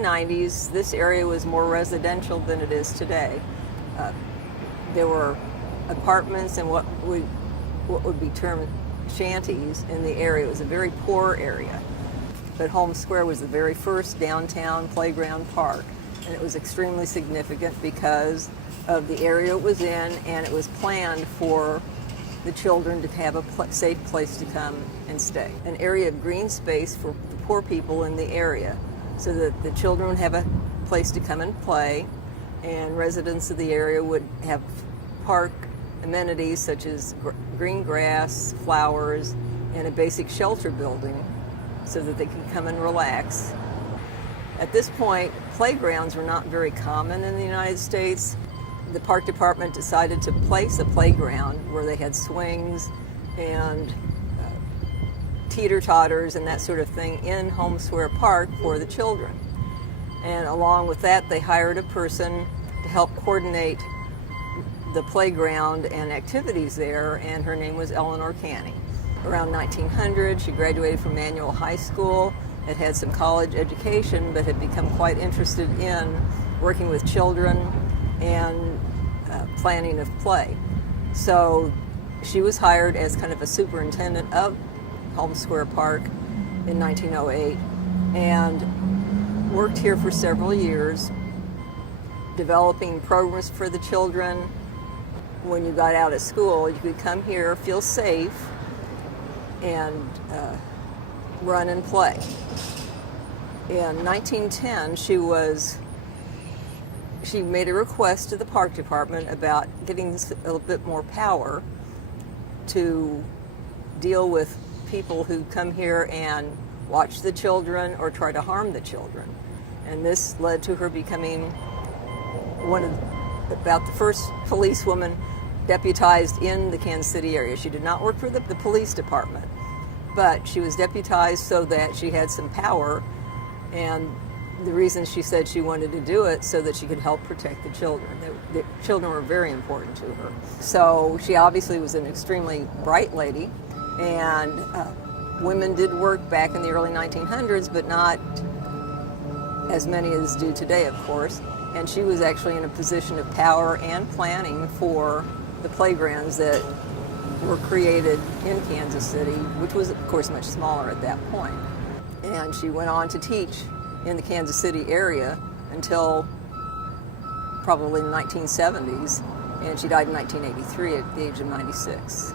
1990s, this area was more residential than it is today. There were apartments and what would be termed shanties in the area. It was a very poor area. But Holmes Square was the very first downtown playground park, and it was extremely significant because of the area it was in, and it was planned for the children to have a safe place to come and stay. An area of green space for the poor people in the area, so that the children would have a place to come and play, and residents of the area would have park amenities such as green grass, flowers, and a basic shelter building so that they could come and relax. At this point, playgrounds were not very common in the United States. The park department decided to place a playground where they had swings and teeter-totters and that sort of thing in Holmes Square Park for the children. And along with that, they hired a person to help coordinate the playground and activities there, and her name was Elenore Canny. Around 1900, she graduated from Manual High School, had some college education, but had become quite interested in working with children and planning of play. So she was hired as kind of a superintendent of Holmes Square Park in 1908 and worked here for several years, developing programs for the children. When you got out of school, you could come here, feel safe, and run and play. In 1910, she made a request to the park department about getting a little bit more power to deal with people who come here and watch the children or try to harm the children. And this led to her becoming about the first policewoman deputized in the Kansas City area. She did not work for the police department, but she was deputized so that she had some power, and the reason she said she wanted to do it so that she could help protect the children. The children were very important to her. So she obviously was an extremely bright lady, and women did work back in the early 1900s, but not as many as do today, of course. And she was actually in a position of power and planning for the playgrounds that were created in Kansas City, which was, of course, much smaller at that point. And she went on to teach in the Kansas City area until probably the 1970s, and she died in 1983 at the age of 96.